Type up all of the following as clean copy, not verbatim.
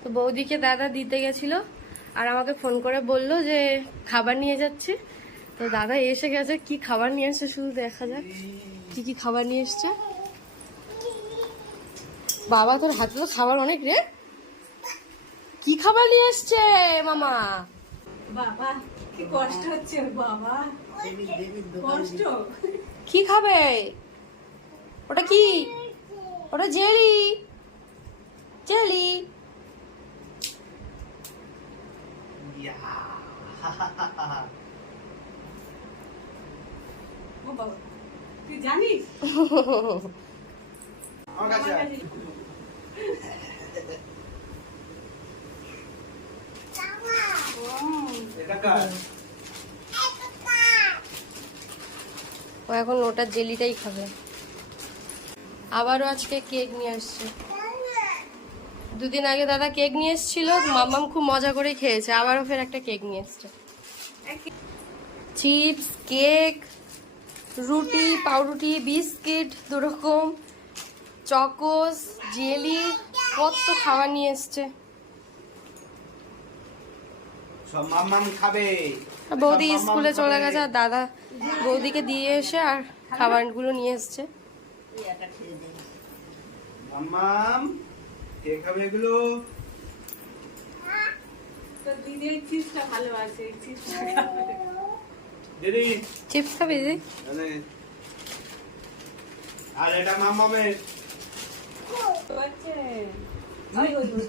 তো বৌদিকে দাদা দিতে গেছিল আর আমাকে ফোন করে বলল যে খাবার নিয়ে যাচ্ছে। তো দাদা এসে গেছে, কি খাবার নিয়ে এসছে শুধু দেখা যাক কি কি খাবার নিয়ে এসছে। বাবা তোর হাতে তো খাবার অনেক রে। কি খাবার নিয়ে এসছে মামা? বাবা কি কষ্ট হচ্ছে বাবা, কষ্ট। কি খাবে ওটা? কি ওটা? Jelly jelly. ও বাবা তুই জানিস আমার কাছে এটা কার? ও এখন ওটার জেলিটাই খাবে। আবারও আজকে কেক নিয়ে আসছে। দুদিন আগে দাদা কেক নিয়ে এসেছিল, মাম্মাম খুব মজা করে খেয়েছে। আবারও ফের একটা কেক নিয়ে এসছে। চিপস, কেক, রুটি, পাউরুটি, বিস্কিট 2 রকম, চকোস, জেলি, কত খাবার নিয়ে এসছে। সব মাম্মাম খাবে। বৌদি সব মাম্মাম স্কুলে চলে খাবে। গেছে আর দাদা বৌদিকে দিয়ে এসে আর খাবারগুলো নিয়ে এসছে। মাম্মাম কে খাবে এগুলো? তো দিদি এই চিপসটা ভালোবাসে, এই চিপসটা খাবে। দিদি চিপস খাবে দিদি? আরে, আর এটা মাম্মামের। হচ্ছে ওই ওই ওই।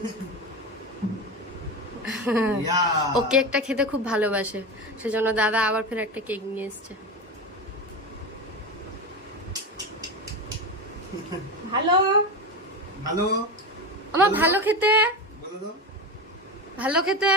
ইয়া। ও কেকটা খেতে খুব ভালোবাসে, সেজন্য দাদা আবার ফের একটা কেক নিয়ে এসছে। ভালো ভালো আমার ভালো খেতে, বলো তো। ভালো খেতে।